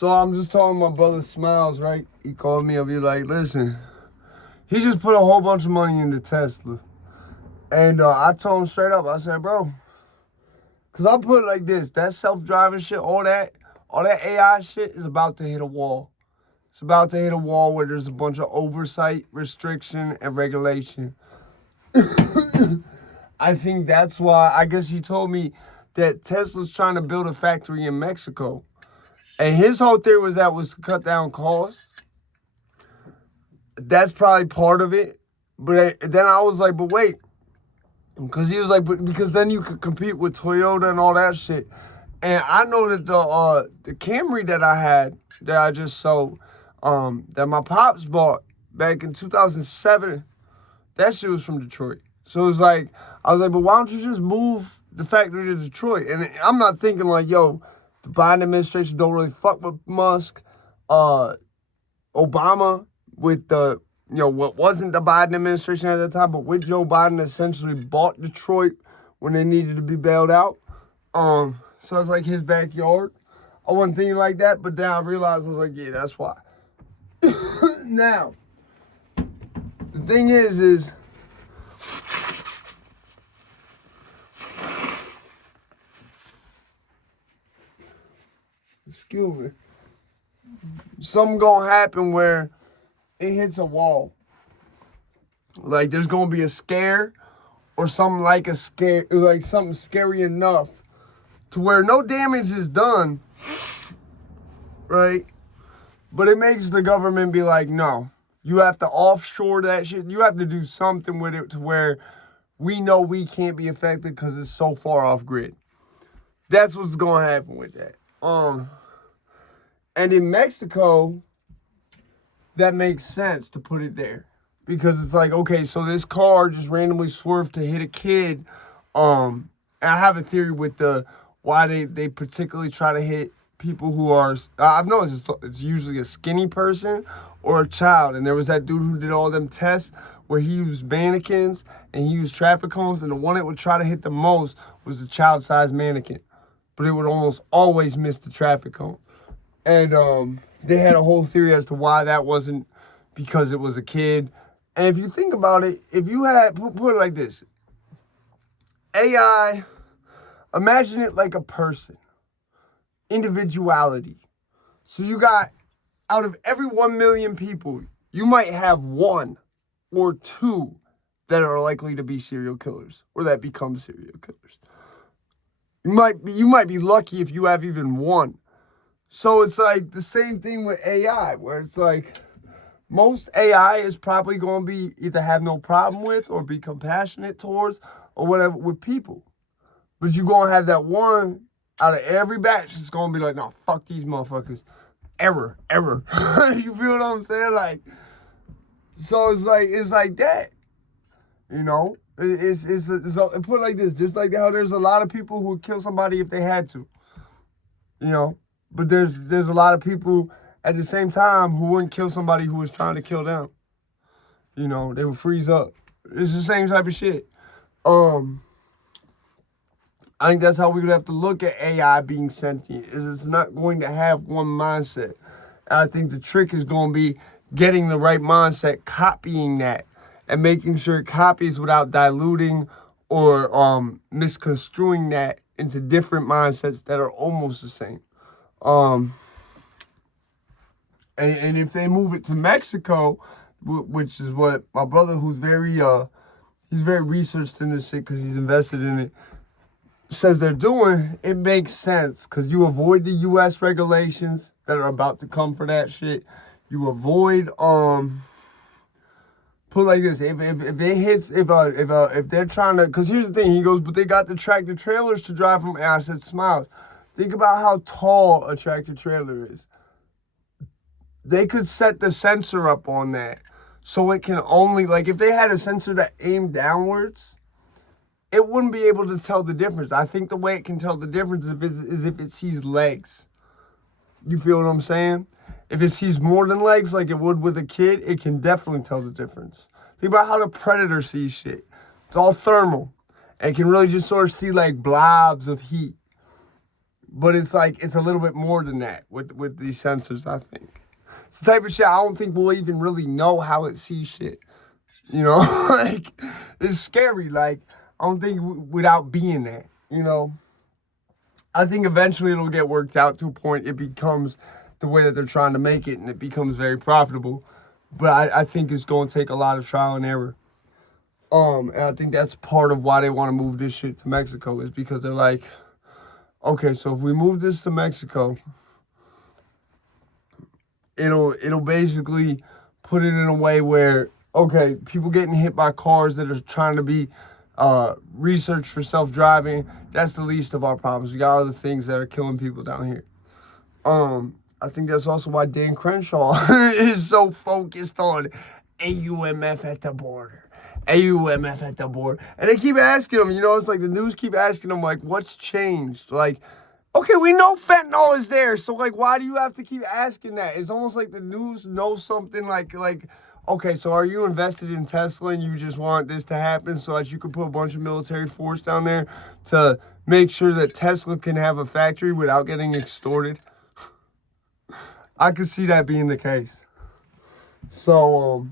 So I'm just telling my brother Smiles, right? He called me up. He like, listen, he just put a whole bunch of money into Tesla. And I told him straight up, I said, bro, because I put it like this, that self-driving shit, all that AI shit is about to hit a wall. It's about to hit a wall where there's a bunch of oversight, restriction, and regulation. I think that's why, I guess he told me that Tesla's trying to build a factory in Mexico. And his whole theory was to cut down costs. That's probably part of it. But then I was like, but wait. Because he was like, because then you could compete with Toyota and all that shit. And I know that the Camry that I had, that I just sold, that my pops bought back in 2007, that shit was from Detroit. So it's like, I was like, but why don't you just move the factory to Detroit? And I'm not thinking like, yo, the Biden administration don't really fuck with Musk. Obama with the, what wasn't the Biden administration at that time, but with Joe Biden essentially bought Detroit when they needed to be bailed out. So it's like his backyard. I wasn't thinking like that, but then I realized, I was like, yeah, that's why. Now, the thing is, excuse me, something gonna happen where it hits a wall. Like there's gonna be a scare or something like a scare, like something scary enough to where no damage is done, right? But it makes the government be like, no, you have to offshore that shit. You have to do something with it to where we know we can't be affected because it's so far off grid. That's what's gonna happen with that. And in Mexico, that makes sense to put it there. Because it's like, okay, so this car just randomly swerved to hit a kid. And I have a theory with why they particularly try to hit people who are, I've noticed it's usually a skinny person or a child. And there was that dude who did all them tests where he used mannequins and he used traffic cones. And the one that would try to hit the most was the child-sized mannequin. But it would almost always miss the traffic cone. And they had a whole theory as to why that wasn't because it was a kid. And if you think about it, if you had, put it like this, AI, imagine it like a person, individuality. So you got, out of every 1 million people, you might have 1 or 2 that are likely to be serial killers or that become serial killers. You might be lucky if you have even 1. So it's like the same thing with AI, where it's like most AI is probably going to be either have no problem with or be compassionate towards or whatever with people. But you're going to have that one out of every batch that's going to be like, no, fuck these motherfuckers. Error. You feel what I'm saying? Like, so it's like that. You know? It's put it like this, just like how there's a lot of people who would kill somebody if they had to. You know? But there's a lot of people at the same time who wouldn't kill somebody who was trying to kill them. You know, they would freeze up. It's the same type of shit. I think that's how we would have to look at AI being sentient, is it's not going to have one mindset. And I think the trick is going to be getting the right mindset, copying that, and making sure it copies without diluting or misconstruing that into different mindsets that are almost the same. And if they move it to Mexico, which is what my brother, who's he's very researched in this shit because he's invested in it, says they're doing, it makes sense because you avoid the U.S. regulations that are about to come for that shit. You avoid put it like this, if it hits, if they're trying to, because here's the thing, he goes, but they got the tractor trailers to drive from, and I said, Smiles, think about how tall a tractor trailer is. They could set the sensor up on that so it can only, like if they had a sensor that aimed downwards, it wouldn't be able to tell the difference. I think the way it can tell the difference is if it sees legs. You feel what I'm saying? If it sees more than legs like it would with a kid, it can definitely tell the difference. Think about how the Predator sees shit. It's all thermal. And it can really just sort of see like blobs of heat. But it's like, it's a little bit more than that with these sensors, I think. It's the type of shit I don't think we'll even really know how it sees shit. You know, like, it's scary. Like, I don't think without being that, you know. I think eventually it'll get worked out to a point it becomes the way that they're trying to make it, and it becomes very profitable. But I think it's going to take a lot of trial and error. And I think that's part of why they want to move this shit to Mexico, is because they're like, okay, so if we move this to Mexico, it'll basically put it in a way where, okay, people getting hit by cars that are trying to be researched for self-driving, that's the least of our problems. We got other things that are killing people down here. I think that's also why Dan Crenshaw is so focused on AUMF at the border. AUMF at the border. And they keep asking him, you know, it's like the news keep asking him, like, what's changed? Like, okay, we know fentanyl is there, so, like, why do you have to keep asking that? It's almost like the news knows something like, okay, so are you invested in Tesla and you just want this to happen so that you can put a bunch of military force down there to make sure that Tesla can have a factory without getting extorted? I could see that being the case. So,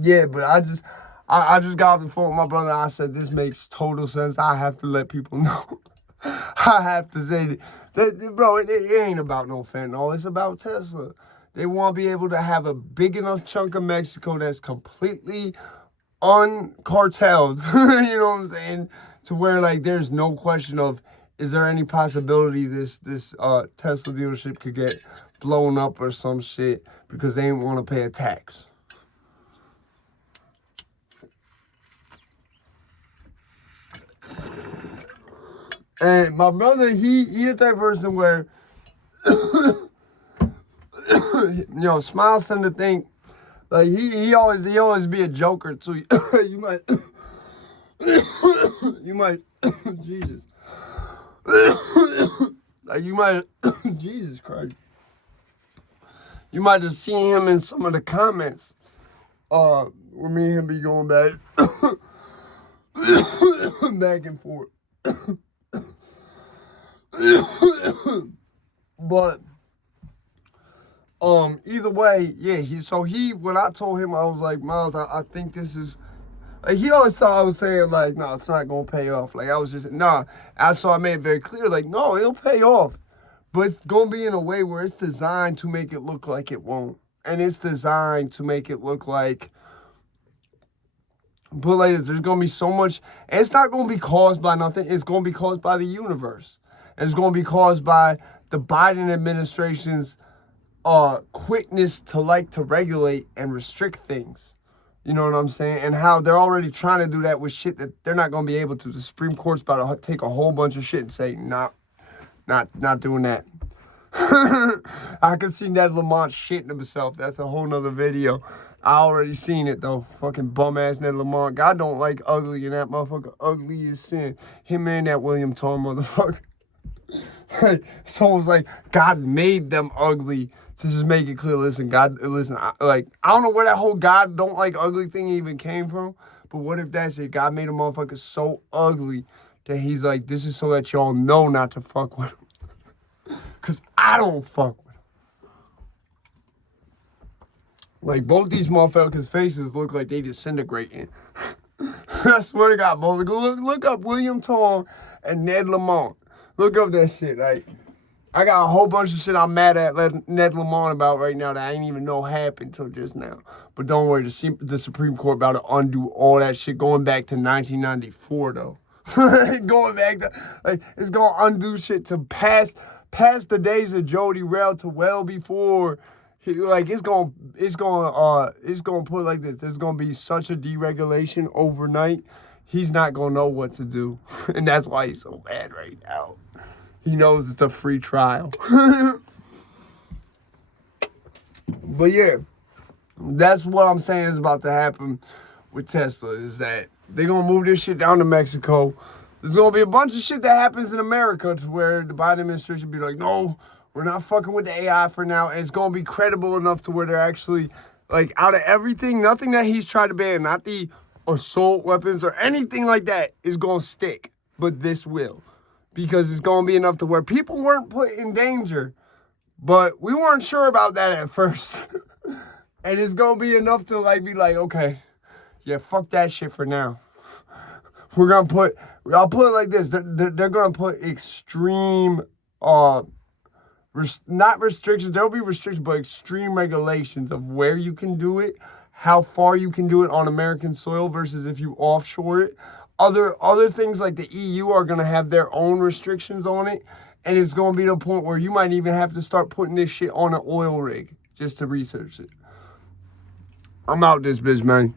yeah, but I just got off the phone with my brother and I said, this makes total sense. I have to let people know. I have to say that bro, it ain't about no fentanyl. It's about Tesla. They want to be able to have a big enough chunk of Mexico that's completely uncartelled, you know what I'm saying? To where, like, there's no question of, is there any possibility this Tesla dealership could get blown up or some shit because they didn't want to pay a tax? And my brother, he the type of person where, you know, smiles tend to think, like, he always be a joker too. you might, Jesus. Like, you might, Jesus Christ. You might have seen him in some of the comments, where me and him be going back, back and forth. But either way, yeah, when I told him, I was like, Miles, I think this is, like, he always thought I was saying, like, no, it's not gonna pay off. Like, I was just, nah. I made it very clear, like, no, it'll pay off, but it's gonna be in a way where it's designed to make it look like it won't, and it's designed to make it look like, but like, there's gonna be so much, and it's not gonna be caused by nothing. It's gonna be caused by the universe. It's going to be caused by the Biden administration's quickness to like to regulate and restrict things. You know what I'm saying? And how they're already trying to do that with shit that they're not going to be able to. The Supreme Court's about to take a whole bunch of shit and say, nah, not doing that. I could see Ned Lamont shitting himself. That's a whole nother video. I already seen it, though. Fucking bum-ass Ned Lamont. God don't like ugly, and that motherfucker ugly as sin. Him and that William Tong motherfucker. It's almost like God made them ugly to just make it clear. Listen, God, listen, I don't know where that whole God don't like ugly thing even came from, but what if that's it? God made a motherfucker so ugly that he's like, this is so that y'all know not to fuck with him. Because I don't fuck with him. Like, both these motherfuckers' faces look like they disintegrating. I swear to God, both. Look up William Tong and Ned Lamont. Look up that shit. Like, I got a whole bunch of shit I'm mad at Ned Lamont about right now that I ain't even know happened till just now. But don't worry, the Supreme Court about to undo all that shit going back to 1994, though. Going back to, like, it's gonna undo shit to past the days of Jody Rail to well before. Like, it's gonna put like this. There's gonna be such a deregulation overnight. He's not gonna know what to do, and that's why he's so bad right now. He knows it's a free trial. But yeah, that's what I'm saying is about to happen with Tesla, is that they're gonna move this shit down to Mexico. There's gonna be a bunch of shit that happens in America to where the Biden administration be like, no, we're not fucking with the AI for now, and it's gonna be credible enough to where they're actually, like, out of everything, nothing that he's tried to ban, not the assault weapons or anything like that, is gonna stick, but this will. because it's going to be enough to where people weren't put in danger. But we weren't sure about that at first. And it's going to be enough to like be like, okay, yeah, fuck that shit for now. We're going to put, I'll put it like this. They're going to put extreme, not restrictions, there'll be restrictions, but extreme regulations of where you can do it, how far you can do it on American soil versus if you offshore it. Other things like the EU are going to have their own restrictions on it. And it's going to be to a point where you might even have to start putting this shit on an oil rig just to research it. I'm out this bitch, man.